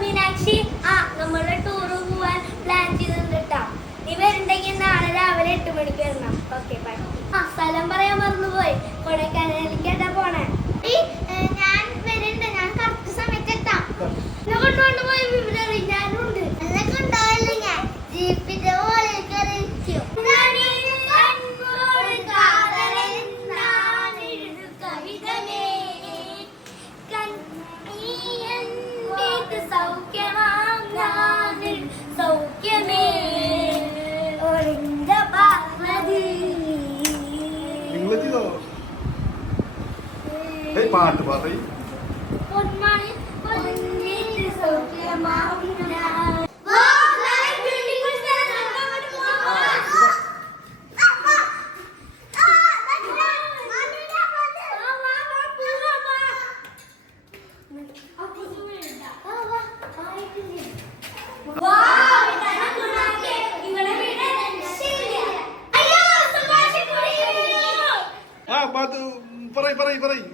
മീനാക്ഷി നമ്മള് ടൂറ് പോവാൻ പ്ലാൻ ചെയ്തിട്ടാ. നീ വരുന്നുണ്ടെങ്കിൽ നാളെ രാവിലെ 8 മണിക്ക് വരണം. Okay bye. സ്ഥലം പറയാൻ മറന്നുപോയി. കൊടൈക്കനാലിലേക്കാ പോണേ. ഞാൻ വരുന്നുണ്ട്. ഞാൻ കറക്റ്റ് സമയത്ത് എത്താം. കൊണ്ടുപോയി വിവരം ഞാനുണ്ട്. എന്നെ കൊണ്ടുപോയല്ലോ ഞാൻ ജീപ്പിന്റെ പോലെ കയറിയിരിക്കും. പാട്ട് പറയും പറയും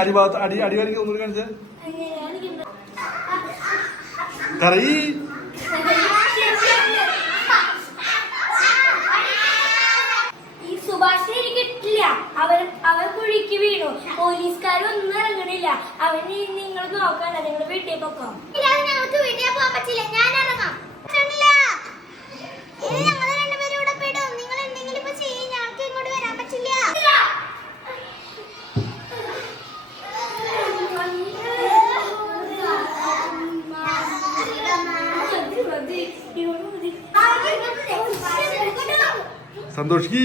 അടിഭാഗത്ത് അടിവരയ്ക്ക് ഒന്നും കാണിച്ചേ കറി ഈ സുഭാഷിനെ എനിക്ക് ഇട്ടില്ല. അവൻ കുഴിക്ക് വീണു. പോലീസുകാരൊന്നും ഇറങ്ങണില്ല. അവന് നിങ്ങൾ നോക്കണ്ട. നിങ്ങളുടെ വീട്ടിൽ പൊക്കോ. ഞങ്ങൾക്ക് വീട്ടിൽ പോകാൻ പറ്റില്ല. ഞാൻ ഇറങ്ങാം. ഞങ്ങൾ രണ്ടുപേരും ഇവിടെ പെടും. നിങ്ങൾ എന്തെങ്കിലും ഇപ്പൊ ചെയ്യും. ഞങ്ങൾക്ക് ഇങ്ങോട്ട് വരാൻ പറ്റില്ല. സന്തോഷിക്ക്